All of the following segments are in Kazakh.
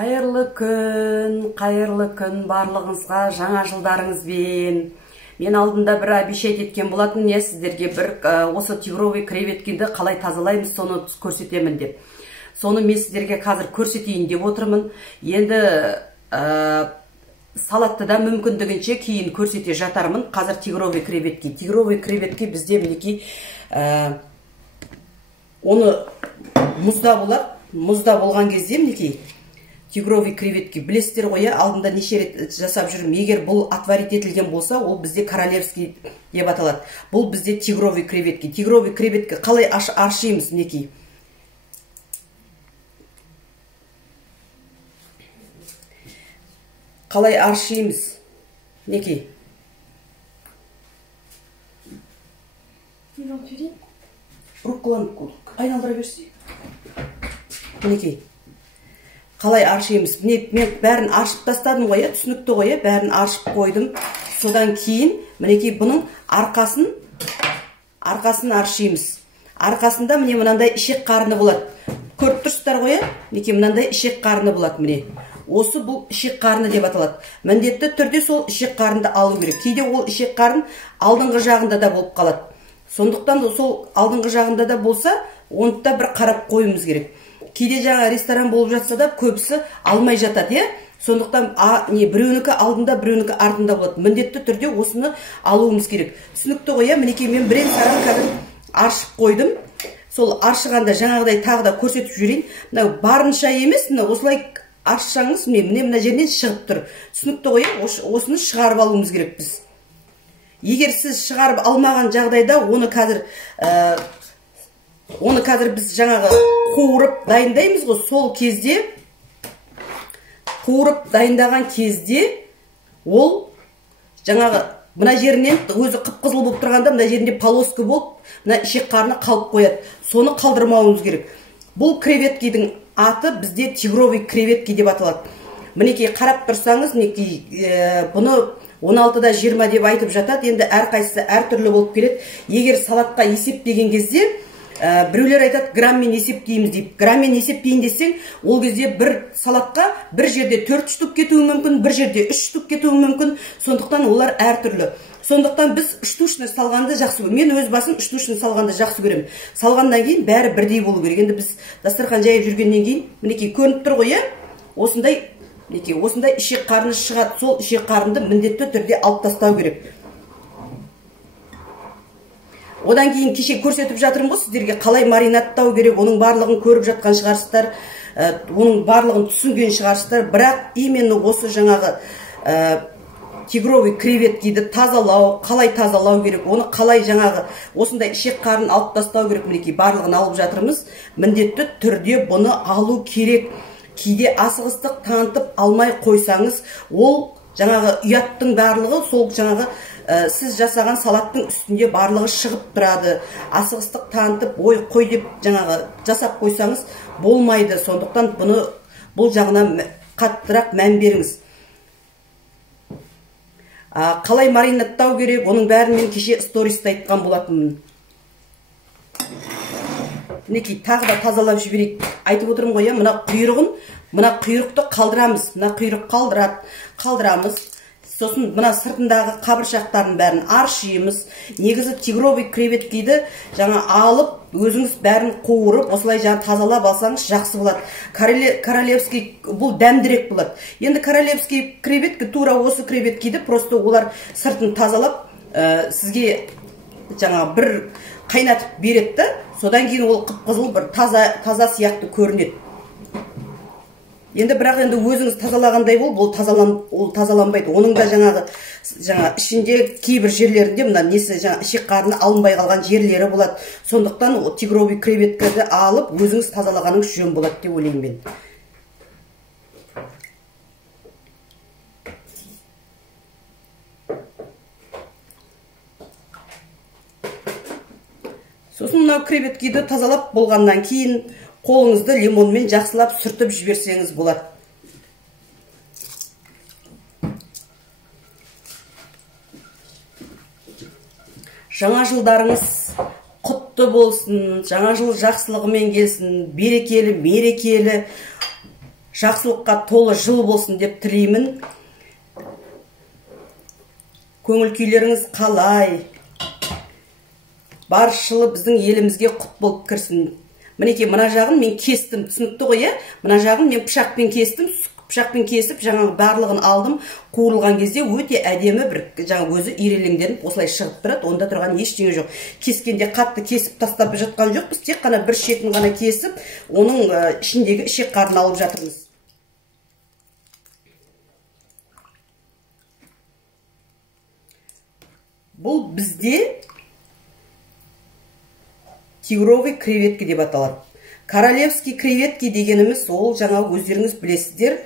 Қайырлы күн барлығыңызға, жаңа жылдарыңызбен. Мен алдында бір обещать еткен болатын, не сіздерге бір осы тигровый креветкинді қалай тазалаймыз, соны көрсетемін деп. Соны мен сіздерге қазір көрсетейін деп отырмын. Енді салатты да мүмкіндігінше кейін көрсете жатармын. Қазір тигровый креветки. Тигровый креветки бізде мінекей оны мұзда болады. Мұзда болған кезде мінекей тигровый креветки білесіздер ғой, алдында неше рет жасап жүрмін. Егер бұл отварить етілген болса, ол бізде королевский деп аталады. Бұл бізде тигровый креветки. Тигровый креветки қалай аршимыз мінекей. Қалай аршимыз мінекей. Руқланып айналдыра берсе. Мінекей. Қалай аршимыз? Мен бәрін аршып тастадым ғой, түсінікті ғой, бәрін аршып қойдым. Содан кейін мінекей бұның арқасын аршимыз. Арқасында міне мынандай ішек қарны болады. Көріп тұрсыздар ғой, мінекей мынандай ішек қарны болады міне. Осы бұл ішек қарны деп аталады. Міндетті түрде сол ішек қарынды алу керек. Кейде ол ішек қарын алдыңғы жағында да болып қалады. Сондықтан сол алдыңғы жағында да болса, оны да бір қарап қойымыз керек. Кейде жаңа ресторан болып жатса да көбісі алмай жатады, сондықтан біреуінікі алдында, біреуінікі артында болады. Міндетті түрде осыны алуымыз керек. Түсінікті ғой, мінекей мен бірен-саран қазір аршып қойдым. Сол аршығанда жаңағыдай тағы да көрсетіп жүрейін. Мынау барынша емес, осылай аршысаңыз, мына жерінен шығып тұр. Түсінікті ғой, осыны шығарып алуымыз керек біз. Егер сіз шығарып алмаған жағдайда оны қазір біз жаңағы қуырып дайындаймыз ғой, сол кезде қуырып дайындаған кезде ол жаңағы мына жерінен өзі қып-қызыл болып тұрғанда мына жерінде полоска болып, мына ішек қарны қалып қояды. Соны қалдырмауымыз керек. Бұл креветкидің аты бізде тигровый креветки деп аталады. Мінекей қарап тұрсаңыз, мінекей бұны 16-да 20 деп айтып жатады. Енді әрқайсысы әртүрлі болып келеді. Егер салатқа есептеген кезде біреулер айтады, граммен есептейміз deyip. Граммен есептейін десең, ол кезде бір салатқа бір жерде 4 штук кетуі мүмкін, бір жерде 3 штук кетуі мүмкін. Сондықтан олар әртүрлі. Сондықтан біз штучный салғанды жақсы көремін. Мен өз басым штучный салғанды жақсы көремін. Салғаннан кейін бәрі бірдей болу керек. Енді біз дастархан жайып жүргеннен кейін, мінекей көрініп тұр ғой, осындай ішек қарны шығады. Сол ішек қарынды міндетті түрде алып тастау керек. Одан кейін кеше көрсетіп жатырмын ғой сіздерге қалай маринаттау керек, оның барлығын көріп жатқан шығарсыздар, оның барлығын түсінген шығарсыздар. Бірақ именно осы жаңағы тигровый креветкиді тазалау, қалай тазалау керек, оны қалай жаңағы осындай ішек қарын алып тастау керек, мінекей барлығын алып жатырмыз. Міндетті түрде бұны алу керек. Кейде асығыстық танытып алмай қойсаңыз, ол жаңағы ұяттың барлығы сол жаңағы сіз жасаған салаттың үстінде барлығы шығып тұрады. Асығыстық танытып, ой қой деп жаңағы жасап қойсаңыз болмайды. Сондықтан бұл жағына қаттырақ мән беріңіз. Қалай маринаттау керек, оның бәрін мен кеше сториста айтқан болатынмын. Мінекей тағы да тазалап жіберейік. Айтып отырмын ғой, мына құйрықты қалдырамыз. Мына құйрық қалдырамыз. Сосын мына сыртындағы қабыршақтарын бәрін аршимыз. Негізі тигровый креветкиді жаңа алып, өзіңіз бәрін қуырып, осылай жаңа тазалап алсаңыз жақсы болады. Королевский бұл дәмдірек болады. Енді королевский креветки тура осы креветкиді просто олар сыртын тазалап, сізге жаңа бір қайнатып береді. Содан кейін ол қып-қызыл бір таза сияқты көрінеді. Енді бірақ енді өзіңіз тазалағандай ол тазаланбайды. Оның да жаңағы ішінде кейбір жерлерінде мына несі жаңа ішек қарны алынбай қалған жерлері болады. Сондықтан тигровый креветканы алып өзіңіз тазалағаныңыз жөн болады деп ойлаймын мен. Сосын мынау креветкиді тазалап болғаннан кейін қолыңызды лимонмен жақсылап сүртіп жіберсеңіз болады. Жаңа жылдарыңыз құтты болсын, жаңа жыл жақсылығымен келсін, берекелі, мерекелі. жақсылыққа толы жыл болсын деп тілеймін. Көңіл күйлеріңіз қалай? Баршылы біздің елімізге құт болып кірсін. Мінекей мына жағын мен кестім, түсінікті ғой, иә? Мына жағын мен пышақпен кестім, пышақпен кесіп, жаңағы барлығын алдым. Қуырылған кезде өте әдемі бір жаңа өзі иреленгеніп осылай шығып тұрады. Онда тұрған ештеңе жоқ. Кескенде қатты кесіп тастап жатқан жоқ. Біз тек қана бір шетін ғана кесіп, оның ішіндегі ішек қарын алып жатырмыз. Бұл бізде тигровый креветки деп аталады. Королевский креветки дегеніміз ол жаңа өздеріңіз білесіздер.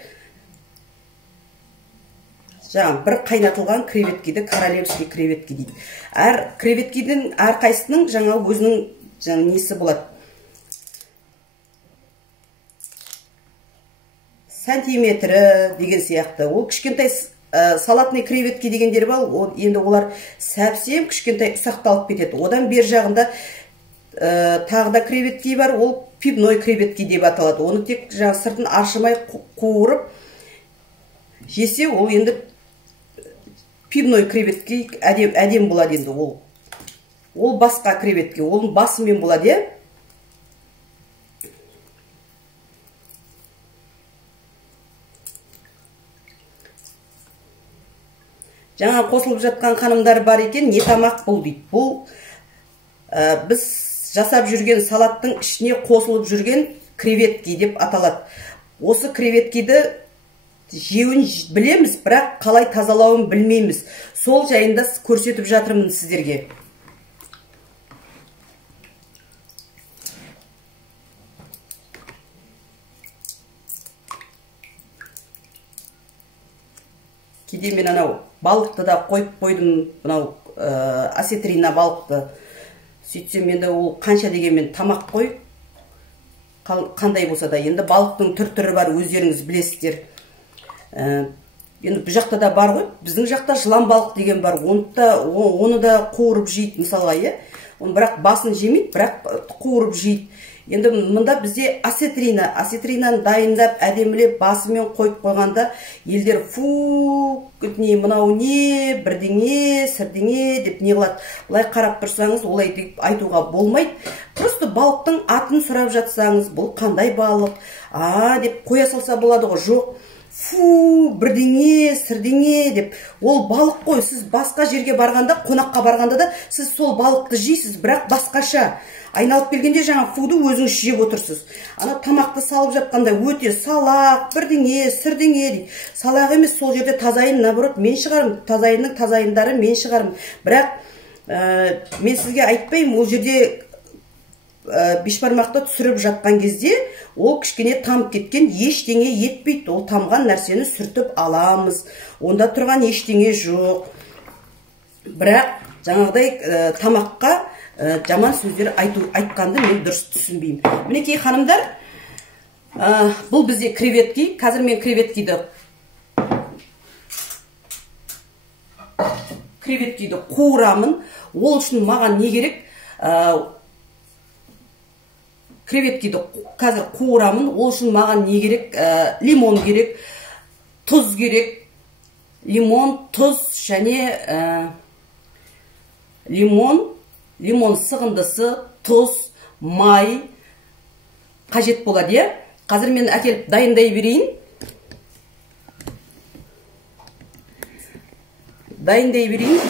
Жаңа бір қайнатылған креветкиді королевский креветки дейді. Әр креветкидің әрқайсының жаңа өзінің несі болады. Сантиметрі деген сияқты. Ол кішкентай салатный креветки дегендер бар, енді олар сәпсем кішкентай ұсақталып кетеді. Одан бер жағында тағы да креветки бар, ол пивной креветки деп аталады. Оны тек жаңа сыртын аршымай қуырып жесе, ол енді пивной креветки әдем болады енді. Ол басқа креветки, оның басымен болады, е? Жаңа қосылып жатқан қанымдар бар екен, не тамақ бұл дейді. Бұл біз жасап жүрген салаттың ішіне қосылып жүрген креветки деп аталады. Осы креветкиді жеуін білеміз, бірақ қалай тазалауын білмейміз. Сол жайында көрсетіп жатырмын сіздерге. Кейде мен анау балықты да қойып қойдым, мынау осетрина балықты. Сөйтсем енді ол қанша дегенмен тамақ қой, қандай болса да, енді балықтың түр-түрі бар, өздеріңіз білесіздер. Енді бұл жақта да бар ғой, біздің жақта жылан балық деген бар, оны да қуырып жейді мысалға, е? Оны бірақ басын жемейді, бірақ қуырып жейді. Енді мұнда бізде осетринаны дайындап, әдемілеп басымен қойып қойғанда, елдер фу, мынау не, бірдеңе, сірдеңе деп не қылады. Бұлай қарап тұрсаңыз, олай деп айтуға болмайды. Просто балықтың атын сұрап жатсаңыз, бұл қандай балық, деп қоя салса болады ғой, жоқ. Фу, бірдеңе, сірдеңе деп. Ол балық қой, сіз басқа жерге барғанда, қонаққа барғанда да, сіз сол балықты жейсіз, бірақ басқаша. Айналып келгенде жаңа фуды өзіңіз жеп отырсыз. Ана тамақты салып жатқанда өте салақ, бірдеңе, сірдеңе дейді. Салақ емес, сол жерде тазайын, наоборот, мен шығарым. Тазайынның тазайындары мен шығарым. Бірақ мен сізге айтпаймын, ол жерде бешбармақты түсіріп жатқан кезде ол кішкене тамып кеткен, ештеңе етпейді. Ол тамған нәрсені сүртіп аламыз. Онда тұрған ештеңе жоқ. Бірақ жаңағыдай тамаққа жаман сөздер айтқанды мен дұрыс түсінбеймін. Мінекей ханымдар, бұл бізде креветки. Қазір мен креветкиді қуырамын. Ол үшін маған не керек? Креветкиді қазір қуырамын. Ол үшін маған не керек? Лимон керек, тұз керек. Лимон, тұз және лимон сығындысы, тұз, май қажет болады, е? Қазір мен әкеліп дайындай берейін.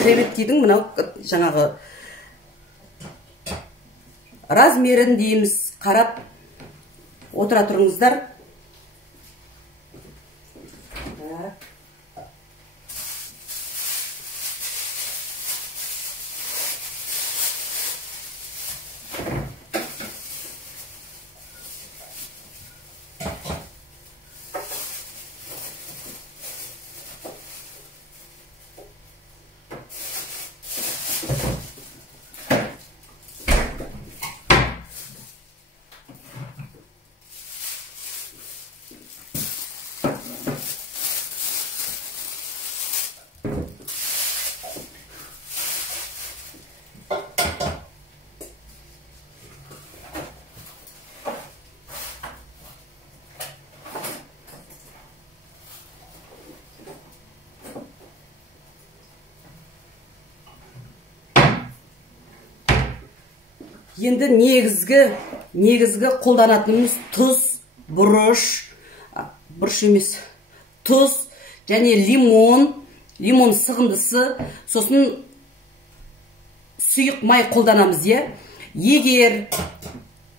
Креветкидің мынау жаңағы размерін дейміз, қарап отыра тұрыңыздар. Енді негізгі қолданатынымыз тұз, бұрыш емес, тұз және лимон сығындысы, сосын сұйық май қолданамыз, Егер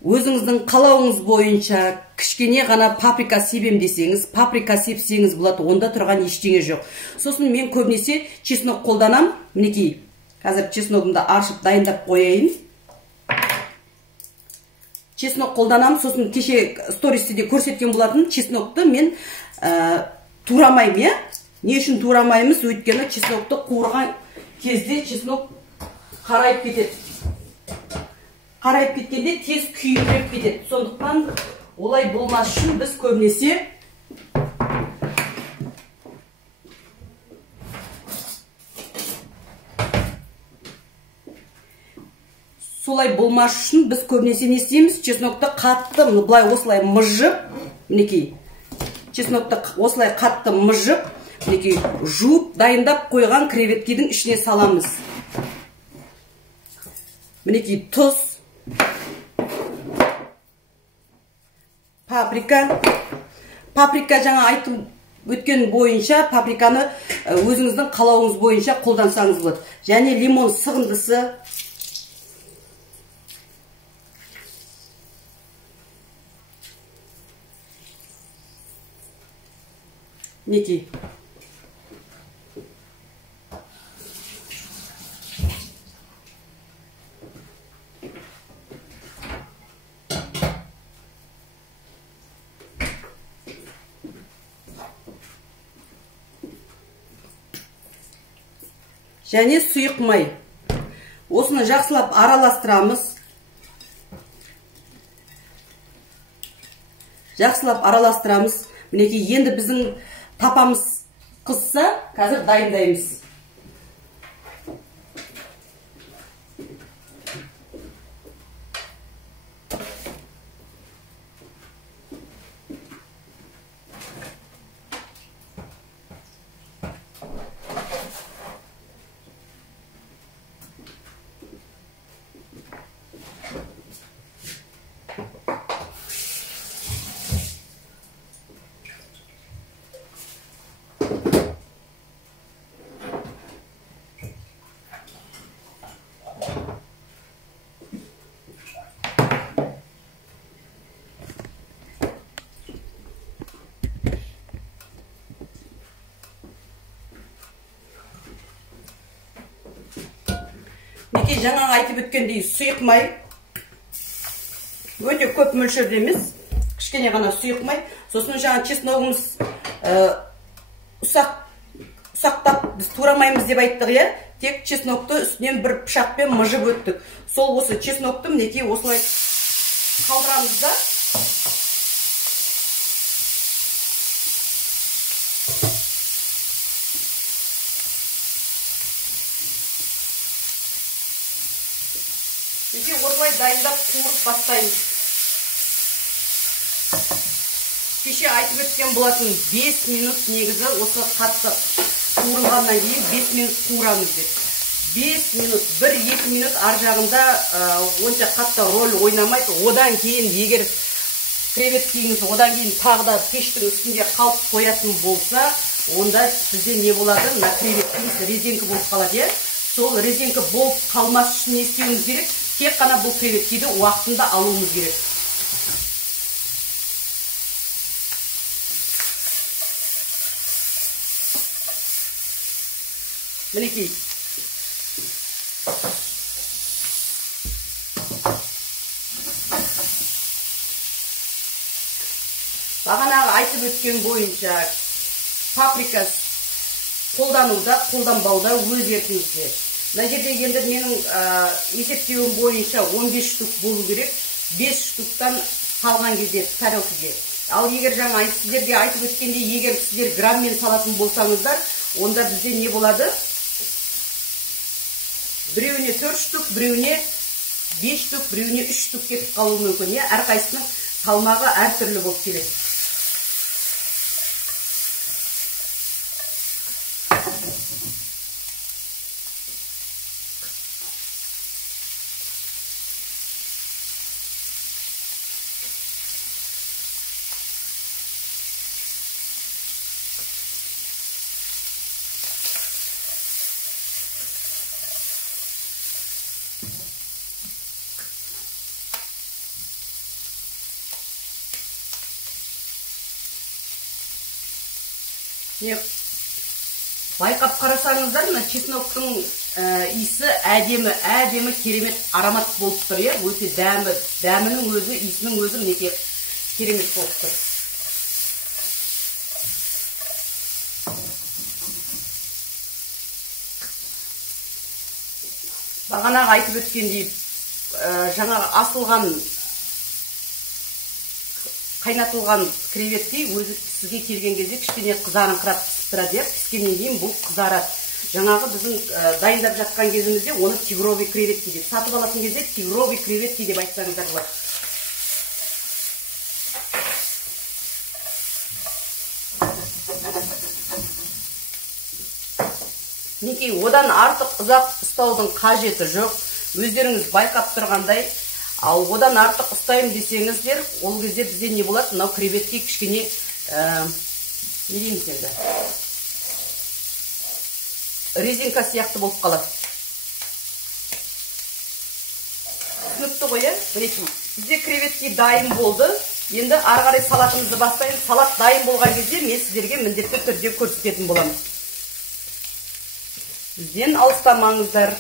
өзіңіздің қалауыңыз бойынша кішкене ғана паприка себем десеңіз, паприка сепсеңіз болады, онда тұрған ештеңе жоқ. Сосын мен көбінесе чеснок қолданам. Мінекей, қазір чесногымды аршып дайындап қояйын. Чеснок қолданам, сосын кеше стористе де көрсеткен болатын, чеснокты мен турамаймын, Не үшін турамаймыз? Өйткені чеснокты қуырған кезде чеснок қарайып кетеді. Қарайып кеткенде тез күйіп кетеді. Сондықтан олай болмас үшін біз көбінесе не істейміз? Чеснокты қатты, былай осылай мыжып, мінекей, чеснокты осылай қатты мыжып, мінекей, жуып дайындап қойған креветкенің ішіне саламыз. Мінекей, тұз, паприка жаңа айтып өткен бойынша, паприканы өзіңіздің қалауыңыз бойынша қолдансаңыз болады. Және лимон сығындысы, мінекей, және сұйық май. Осыны жақсылап араластырамыз. Мінекей, енді біздің тапамыз қызса, қазір дайындаймыз. Мінекей, жаңа айтып өткендей сұйық май, өте көп мөлшерде емес, кішкене ғана сұйық май. Сосын жаңа чесногымыз ұсақтап біз турамаймыз деп айттық, тек чеснокты үстінен бір пышақпен мыжып өттік. Сол осы чеснокты мінекей осылай қалдырамыз да. Осылай дайындап қуырып бастаймыз. Кеше айтып өткен болатын 5 минут негізі осы қатты қуырылғаннан кейін 5 минут қуырамыз деп. 5 минут, 1-2 минут ар жағында онша қатты рөл ойнамайды. Одан кейін егер креветкеңіз одан кейін тағы да пештің үстінде қалып қоятын болса, онда бізде не болады? Мына креветкеңіз резинка болып қалады, Сол резинка болып қалмас үшін не істеуіміз керек? Тек қана бұл креветкені уақытында алуымыз керек. Мінекей. Бағанағы айтып өткен бойынша паприка қолдануда, қолданбауда өз еркіңізде. Мына жерде енді менің есептеуім бойынша 15 штук болу керек, 5 штуктан қалған кезде тарелкаге. Ал егер жаңа сіздерге айтып өткенде, егер сіздер граммен салатын болсаңыздар, онда бізде не болады? Біреуіне 4 штук, біреуіне 5 штук, біреуіне 3 штук кетіп қалуы мүмкін. Әрқайсының салмағы әртүрлі болып келеді. Байқап қарасаңыздар, мына чесноктың иісі әдемі керемет аромат болып тұр, иә. Өте дәмінің өзі, иісінің өзі мінекей керемет болып тұр. Бағанағы айтып өткендей, жаңағы асылған, қайнатылған креветті өзі сізге келген кезде кішкене қызарыңқырап пісіп тұрады, піскеннен кейін бұл қызарады. Жаңағы біздің дайындап жатқан кезімізде оны тигровый креветки деп, сатып алатын кезде тигровый креветки деп айтсаңыздар болады. Мінекей, одан артық ұзақ ұстаудың қажеті жоқ. Өздеріңіз байқап тұрғандай, ал одан артық ұстайым десеңіздер, ол кезде бізде не болады? Мынау креветке кішкене не дейміз енді? Резинка сияқты болып қалады. Түсінікті ғой, мінекей. Бізде креветки дайын болды. Енді ары қарай салатымызды бастаймыз. Салат дайын болған кезде мен сіздерге міндетті түрде көрсететін боламын. Бізден алыстамаңыздар.